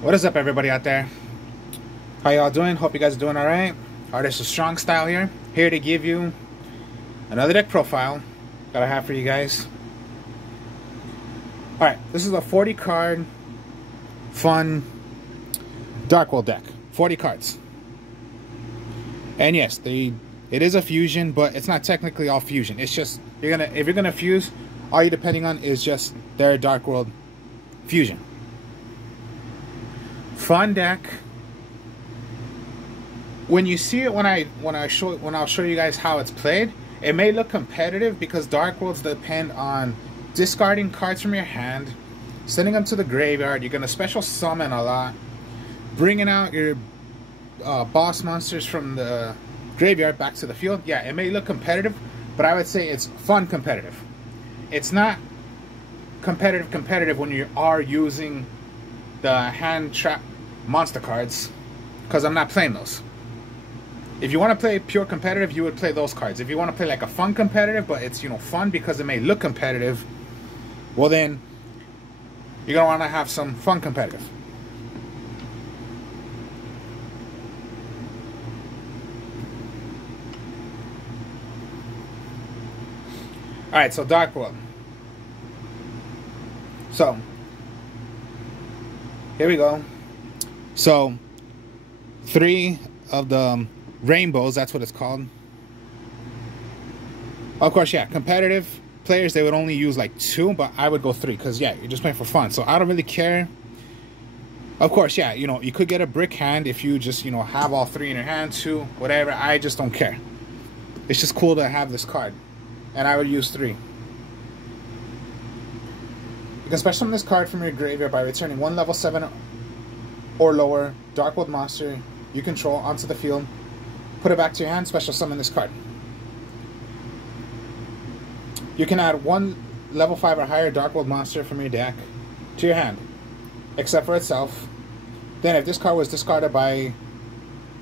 What is up, everybody out there? How y'all doing? Hope you guys are doing alright. Artist of Strong Style here to give you another deck profile that I have for you guys. Alright, this is a 40 card fun darkworld deck. 40 cards. And yes, it is a fusion, but it's not technically all fusion. It's just if you're gonna fuse, all you're depending on is just their darkworld fusion. Fun deck. When you see it, when I'll show you guys how it's played, it may look competitive because dark worlds depend on discarding cards from your hand, sending them to the graveyard. You're gonna special summon a lot, bringing out your boss monsters from the graveyard back to the field. Yeah, it may look competitive, but I would say it's fun competitive. It's not competitive when you are using the hand trap monster cards, because I'm not playing those. If you want to play pure competitive, you would play those cards. If you want to play like a fun competitive, but it's, fun because it may look competitive, well then you're gonna want to have some fun competitive. Alright, so Dark World. So here we go. So 3 of the rainbows, that's what it's called. Of course, yeah, competitive players, they would only use like 2, but I would go 3 because, yeah, you're just playing for fun. So I don't really care. Of course, yeah, you could get a brick hand if you just, have all 3 in your hand, 2, whatever. I just don't care. It's just cool to have this card. And I would use 3. You can special summon this card from your graveyard by returning 1 level 7 or lower darkworld monster you control onto the field. Put it back to your hand, special summon this card. You can add 1 level 5 or higher darkworld monster from your deck to your hand, except for itself. Then if this card was discarded by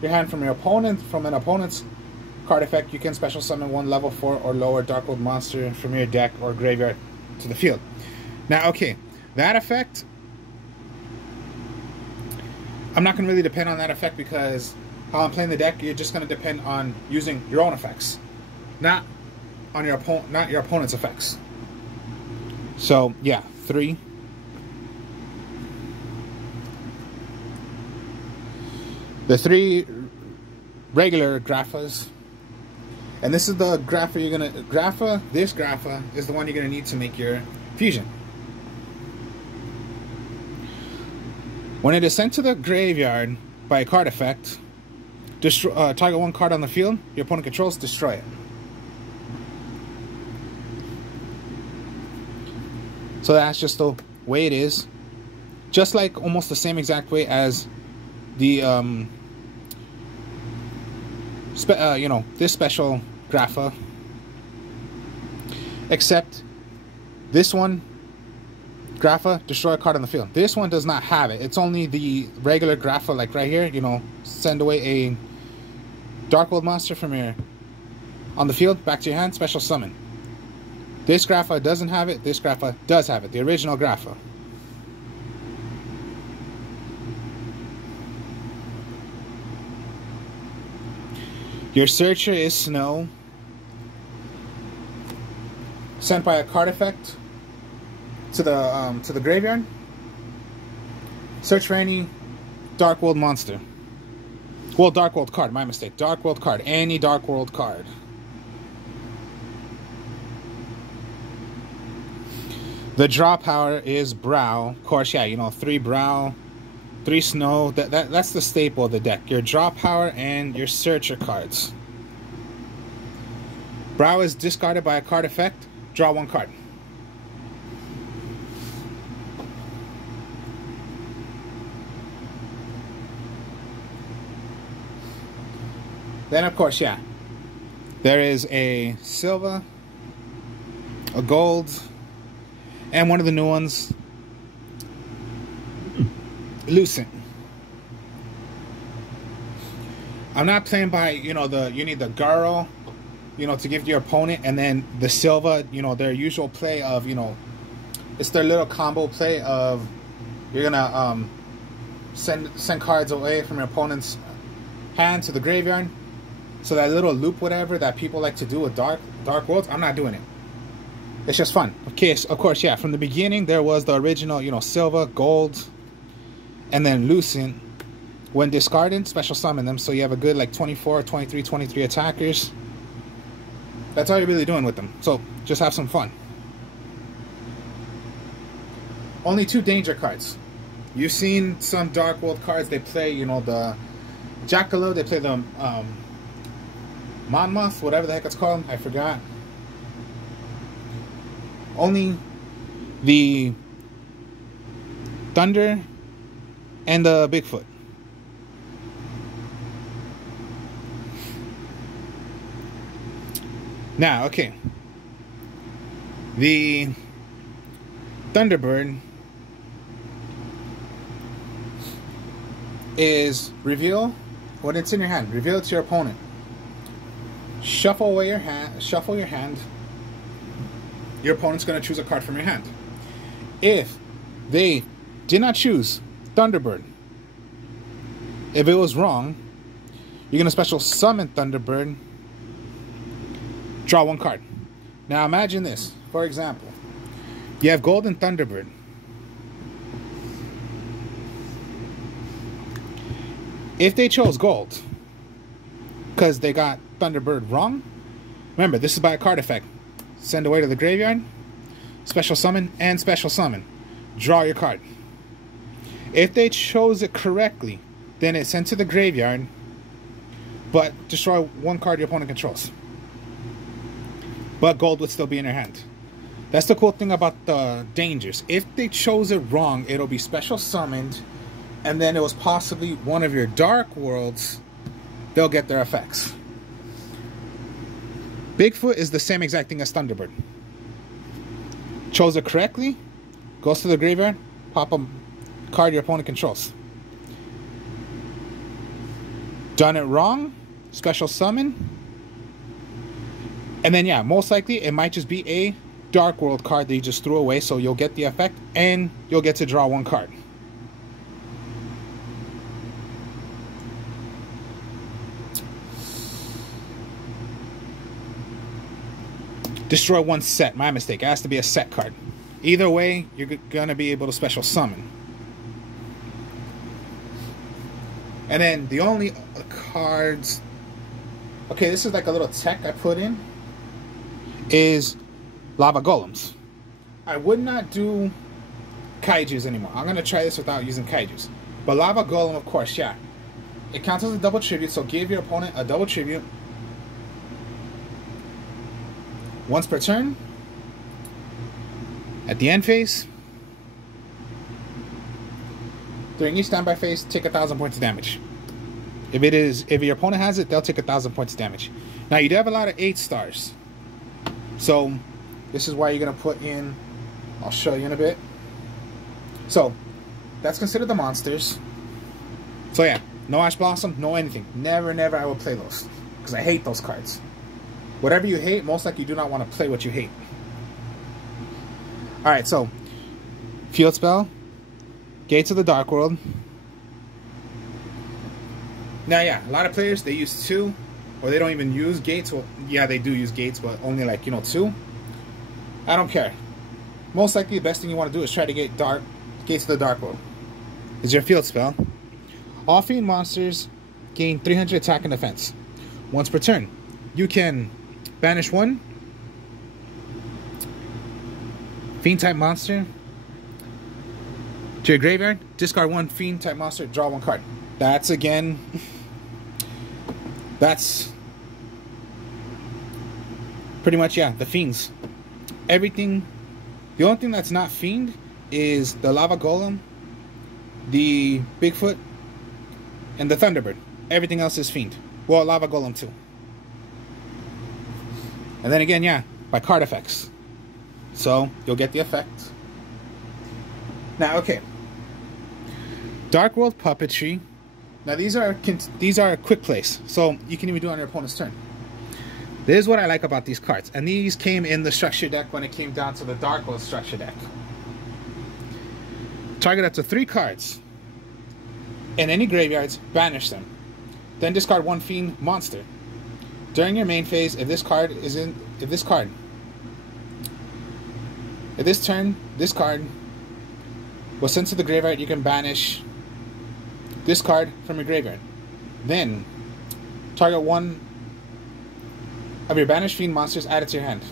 your hand from an opponent's card effect, you can special summon 1 level 4 or lower darkworld monster from your deck or graveyard to the field. Now, okay, that effect, I'm not going to really depend on that effect because how I'm playing the deck, you're just going to depend on using your own effects, not your opponent's effects. So yeah, 3. The 3 regular Graphas, and this is the Grapha. This Grapha is the one you're gonna need to make your fusion. When it is sent to the graveyard by a card effect, target 1 card on the field your opponent controls, destroy it. So that's just the way it is. Just like almost the same exact way as the this special Grapha, except this one Grapha, destroy a card on the field. This one does not have it. It's only the regular Grapha, like right here, send away a darkworld monster from on the field, back to your hand, special summon. This Grapha doesn't have it, this Grapha does have it, the original Grapha. Your searcher is Snow, sent by a card effect to the graveyard. Search for any darkworld monster. Well, darkworld card, my mistake. Darkworld card, any darkworld card. The draw power is Brow. Of course, yeah, 3 Brow, 3 Snow. That's the staple of the deck. Your draw power and your searcher cards. Brow is discarded by a card effect. Draw 1 card. Then, of course, yeah, there is a silver, a gold, and one of the new ones, Lucent. I'm not playing by, you need the Garo, to give to your opponent, and then the Silva, their usual play of, it's their little combo play of, you're gonna send cards away from your opponent's hand to the graveyard. So that little loop, whatever, that people like to do with Dark Worlds, I'm not doing it. It's just fun. Okay, so of course, yeah, from the beginning, there was the original, you know, silver, gold, and then Lucent. When discarded, special summon them, so you have a good, like, 24, 23, 23 attackers. That's all you're really doing with them. So, just have some fun. Only 2 danger cards. You've seen some Dark World cards, they play, you know, the Jackalope, they play the Monmouth, whatever the heck it's called, I forgot. Only the Thunder and the Bigfoot. Now, okay. The Thunderbird is reveal when it's in your hand. Reveal it to your opponent. Shuffle away your hand. Shuffle your hand. Your opponent's going to choose a card from your hand. If they did not choose Thunderbird, if it was wrong, you're going to special summon Thunderbird. Draw 1 card. Now imagine this. For example, you have Golden Thunderbird. If they chose gold because they got Thunderbird wrong, remember, this is by a card effect. Send away to the graveyard, special summon, and special summon. Draw your card. If they chose it correctly, then it's sent to the graveyard, but destroy 1 card your opponent controls. But gold would still be in your hand. That's the cool thing about the dangers. If they chose it wrong, it'll be special summoned, and then it was possibly one of your Dark Worlds, they'll get their effects. Bigfoot is the same exact thing as Thunderbird. Chose it correctly, goes to the graveyard, pop a card your opponent controls. Done it wrong, special summon. And then, yeah, most likely it might just be a Dark World card that you just threw away, so you'll get the effect and you'll get to draw 1 card. Destroy 1 set. My mistake. It has to be a set card. Either way, you're going to be able to special summon. And then the only cards... Okay, this is like a little tech I put in. Is lava golems. I would not do kaijus anymore. I'm going to try this without using kaijus. But lava golem, of course, yeah. It counts as a double tribute, so give your opponent a double tribute. Once per turn. At the end phase. During each standby phase, take 1,000 points of damage. If your opponent has it, they'll take 1,000 points of damage. Now you do have a lot of 8 stars. So this is why you're gonna put in, I'll show you in a bit. So that's considered the monsters. So yeah, no Ash Blossom, no anything. Never, never I will play those. Because I hate those cards. Whatever you hate, most likely you do not want to play what you hate. Alright, so field spell, Gates of the Dark World. Now yeah, a lot of players, they use 2, or they don't even use gates. Well, yeah, they do use gates, but only like, you know, 2. I don't care. Most likely the best thing you want to do is try to get Gates of the Dark World. Is your field spell. All fiend monsters gain 300 attack and defense. Once per turn. You can banish 1 fiend type monster to your graveyard, discard 1 fiend type monster, draw 1 card. That's again... That's pretty much, yeah, the fiends. Everything, the only thing that's not fiend is the lava golem, the Bigfoot, and the Thunderbird. Everything else is fiend. Well, lava golem too. And then again, yeah, by card effects. So you'll get the effect. Now, okay. Dark World Puppetry. Now these are quick plays, so you can even do it on your opponent's turn. This is what I like about these cards, and these came in the structure deck when it came down to the Dark World structure deck. Target up to 3 cards. In any graveyards, banish them. Then discard one fiend monster. During your main phase, if this turn, this card was sent to the graveyard, you can banish this card from your graveyard. Then, target one of your banished fiend monsters added to your hand.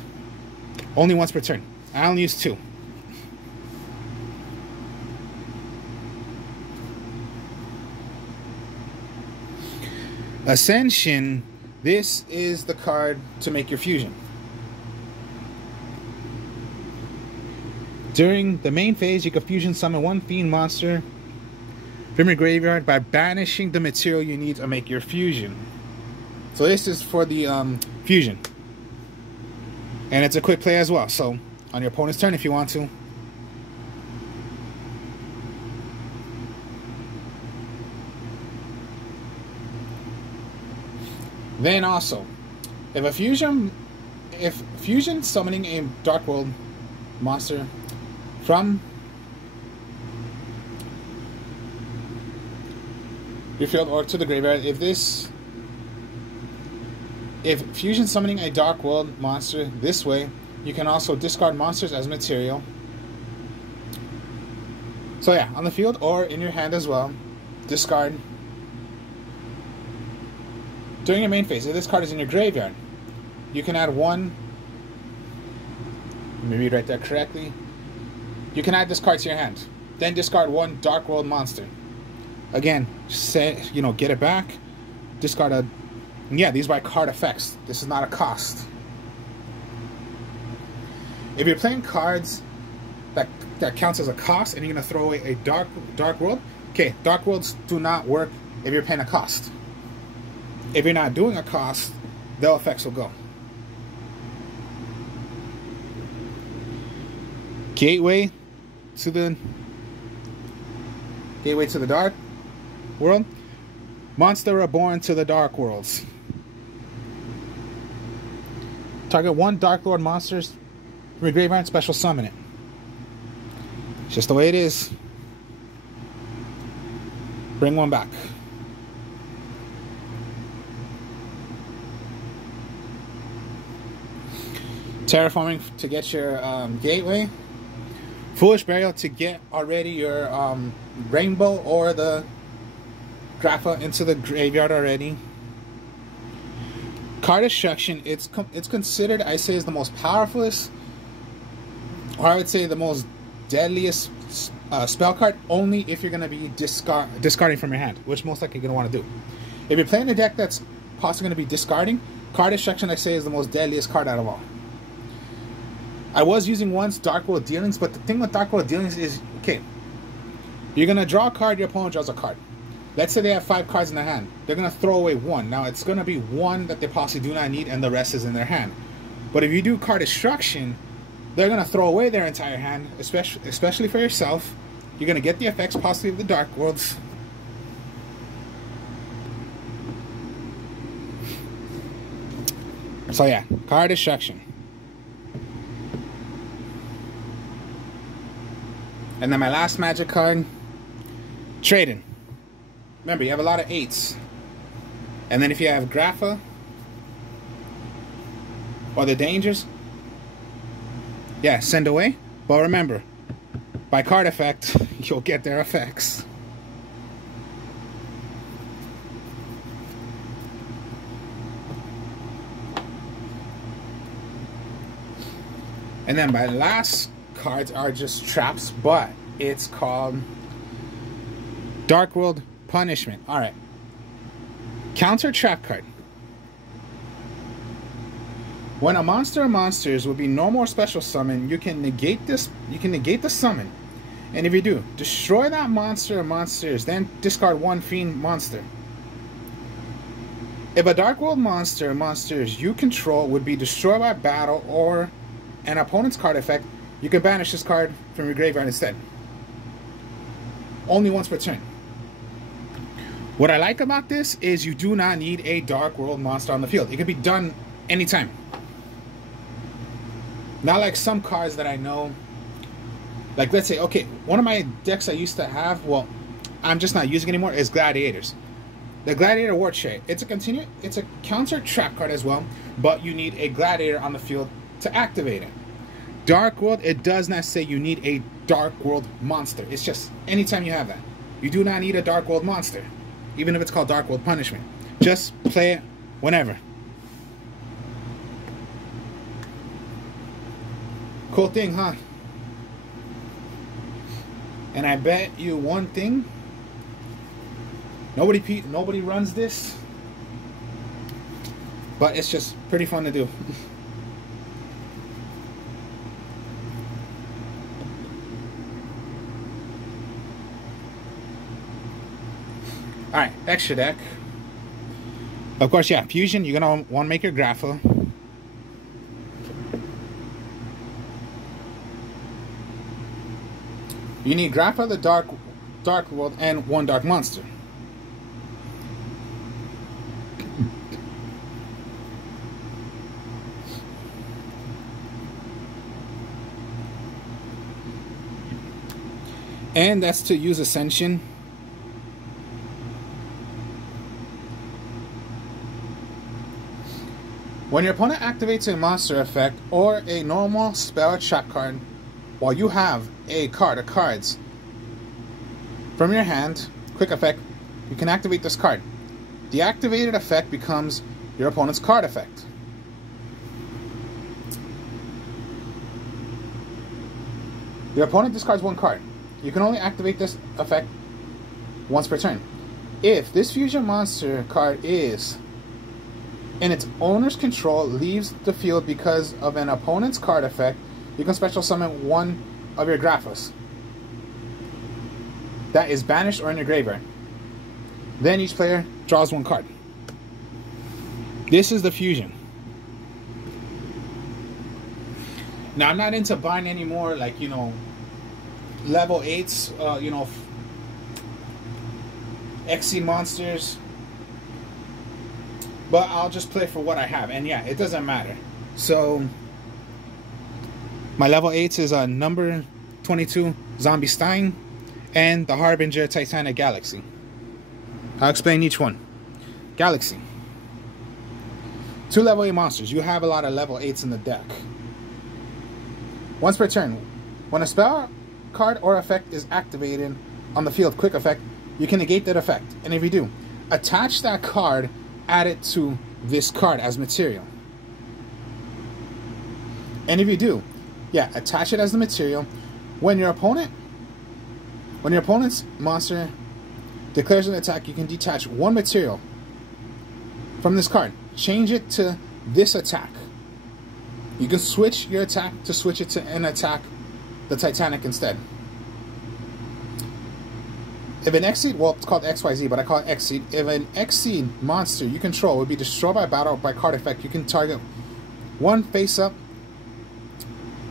Only once per turn. I only use 2. Ascension, this is the card to make your fusion. During the main phase, you can fusion summon one fiend monster from your graveyard by banishing the material you need to make your fusion. So this is for the fusion. And it's a quick play as well. So on your opponent's turn if you want to. Then also, if fusion summoning a darkworld monster from your field or to the graveyard, if fusion summoning a darkworld monster this way, you can also discard monsters as material. So yeah, on the field or in your hand as well, discard. During your main phase, if this card is in your graveyard, you can add one. Let me read right there correctly. You can add this card to your hand. Then discard one darkworld monster. Again, get it back. Discard a. Yeah, these are card effects. This is not a cost. If you're playing cards that counts as a cost, and you're gonna throw away a dark world, okay, dark worlds do not work if you're paying a cost. If you're not doing a cost, the effects will go. Gateway to the dark world. Monster reborn to the dark worlds. Target one Dark Lord monsters from your graveyard, special summon it. It's just the way it is. Bring one back. Terraforming to get your gateway. Foolish Burial to get already your rainbow or the Grappa into the graveyard already. Card Destruction, it's considered, I say, is the most powerfulest, or I would say the most deadliest spell card, only if you're going to be discarding from your hand, which most likely you're going to want to do. If you're playing a deck that's possibly going to be discarding, Card Destruction, I say, is the most deadliest card out of all. I was using once Darkworld Dealings, but the thing with Darkworld Dealings is, okay, you're going to draw a card, your opponent draws a card. Let's say they have 5 cards in their hand. They're going to throw away 1. Now, it's going to be 1 that they possibly do not need, and the rest is in their hand. But if you do Card Destruction, they're going to throw away their entire hand, especially for yourself. You're going to get the effects possibly of the Dark Worlds. So yeah, Card Destruction. And then my last magic card, Trading. Remember, you have a lot of 8s. And then if you have Grappa or the Dangers, yeah, send away. But remember, by card effect, you'll get their effects. And then my last cards are just traps, but it's called Darkworld Punishment. Alright. Counter trap card. When a monster or monsters will be normal or special summon, you can negate this. You can negate the summon. And if you do, destroy that monster or monsters, then discard one fiend monster. If a Darkworld monster or monsters you control would be destroyed by battle or an opponent's card effect, you can banish this card from your graveyard instead. Only once per turn. What I like about this is you do not need a Darkworld monster on the field. It can be done anytime. Not like some cards that I know. Like, let's say, okay, one of my decks I used to have, well, I'm just not using anymore is Gladiators. The Gladiator War Chariot. It's a counter trap card as well, but you need a Gladiator on the field to activate it. Dark World, it does not say you need a Dark World monster. It's just anytime you have that. You do not need a Dark World monster, even if it's called Dark World Punishment. Just play it whenever. Cool thing, huh? And I bet you one thing. Nobody runs this, but it's just pretty fun to do. Alright, extra deck. Of course, yeah, Fusion, you're going to want to make your Grapha. You need Grapha, the Dark World, and one Dark Monster. And that's to use Ascension. When your opponent activates a monster effect or a normal spell or trap card, while you have a card or cards from your hand, quick effect, you can activate this card. The activated effect becomes your opponent's card effect. Your opponent discards one card. You can only activate this effect once per turn. If this fusion monster card is in its owner's control, leaves the field because of an opponent's card effect, you can special summon one of your Graphas that is banished or in your graveyard. Then each player draws one card. This is the fusion. Now, I'm not into buying any more, like, you know, level 8s, you know, XC monsters. But I'll just play for what I have. And yeah, it doesn't matter. So, my level 8s is a number 22 Zombie Stein and the Harbinger Titanic Galaxy. I'll explain each one. Galaxy. 2 level 8 monsters. You have a lot of level 8s in the deck. Once per turn, when a spell card or effect is activated on the field, quick effect, you can negate that effect. And if you do, attach that card, add it to this card as material. And if you do, yeah, attach it as the material. When your opponent's monster declares an attack, you can detach one material from this card. Change it to this attack. You can switch your attack to switch it to an attack, the Titanic instead. If an Exceed, well, it's called XYZ, but I call it Exceed. If an Exceed monster you control would be destroyed by battle or by card effect, you can target one face-up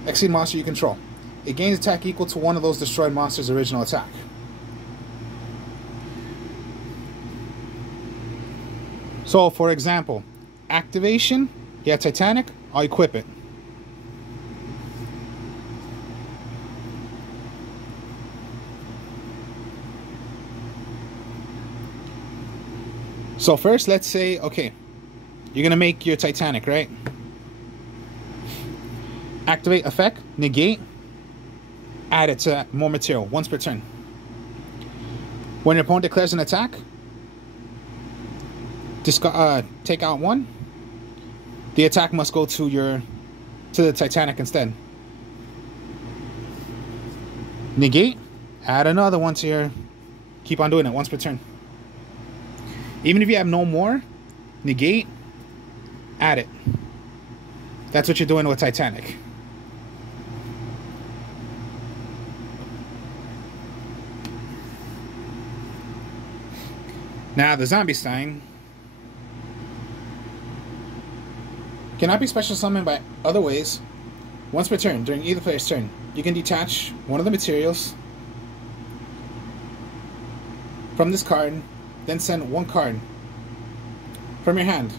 Exceed monster you control. It gains attack equal to one of those destroyed monsters' original attack. So, for example, activation, yeah, Titanic, I'll equip it. So first, let's say, okay, you're going to make your Titanic, right? Activate effect, negate, add it to more material, once per turn. When your opponent declares an attack, take out one. The attack must go to the Titanic instead. Negate, add another one to your, keep on doing it, once per turn. Even if you have no more, negate, add it. That's what you're doing with Titanic. Now, the Zombie Stein cannot be special summoned by other ways. Once per turn, during either player's turn, you can detach one of the materials from this card, then send one card from your hand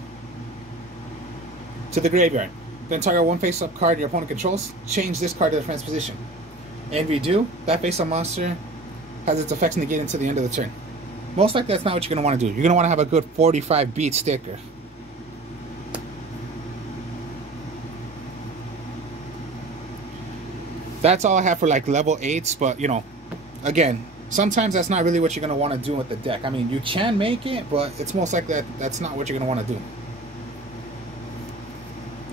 to the graveyard. Then target one face-up card your opponent controls, change this card to the defense position. And if you do, that face-up monster has its effects negate into the end of the turn. Most likely that's not what you're going to want to do. You're going to want to have a good 45 beat sticker. That's all I have for like level 8s, but you know, again, sometimes that's not really what you're going to want to do with the deck. I mean, you can make it, but it's most likely that's not what you're going to want to do.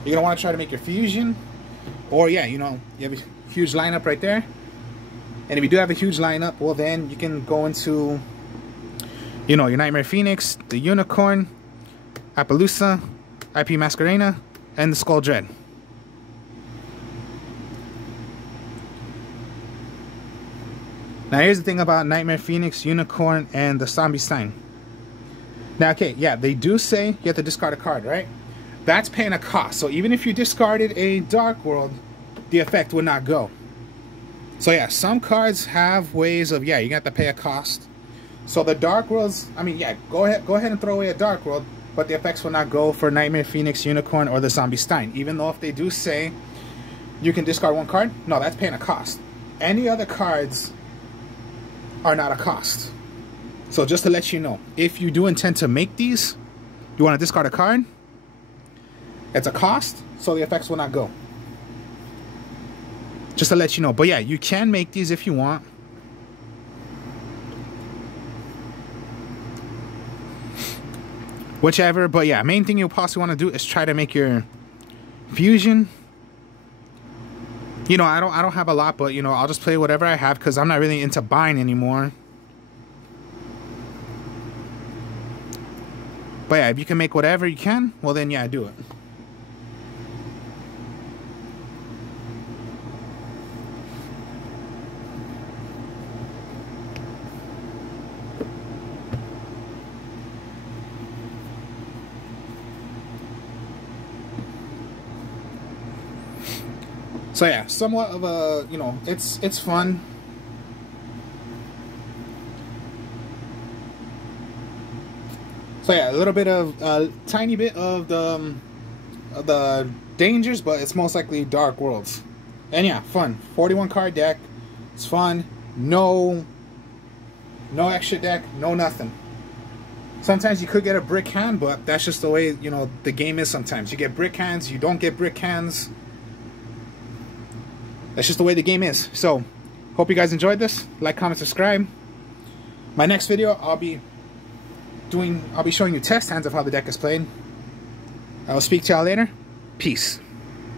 You're going to want to try to make your fusion, or yeah, you know, you have a huge lineup right there. And if you do have a huge lineup, well then you can go into, you know, your Nightmare Phoenix, the Unicorn, Appaloosa, IP Masquerena, and the Skull Dread. Now here's the thing about Nightmare Phoenix, Unicorn, and the Zombie Stein. Now, okay, yeah, they do say you have to discard a card, right? That's paying a cost. So even if you discarded a Dark World, the effect would not go. So yeah, some cards have ways of, yeah, you have to pay a cost. So the Dark Worlds, I mean, yeah, go ahead and throw away a Dark World, but the effects will not go for Nightmare Phoenix, Unicorn, or the Zombie Stein. Even though if they do say you can discard one card, no, that's paying a cost. Any other cards are not a cost. So just to let you know, if you do intend to make these, you want to discard a card, it's a cost, so the effects will not go. Just to let you know. But yeah, you can make these if you want. Whichever, but yeah, main thing you'll possibly want to do is try to make your fusion. You know, I don't have a lot, but you know, I'll just play whatever I have because I'm not really into buying anymore. But yeah, if you can make whatever you can, well then yeah, do it. So yeah, somewhat of a, you know, it's fun. So yeah, a little bit of, tiny bit of the dangers, but it's most likely Dark Worlds. And yeah, fun. 41 card deck. It's fun. No extra deck, no nothing. Sometimes you could get a brick hand, but that's just the way, you know, the game is sometimes. You get brick hands, you don't get brick hands. That's just the way the game is. So, hope you guys enjoyed this. Like, comment, subscribe. My next video, I'll be showing you test hands of how the deck is played. I will speak to y'all later. Peace.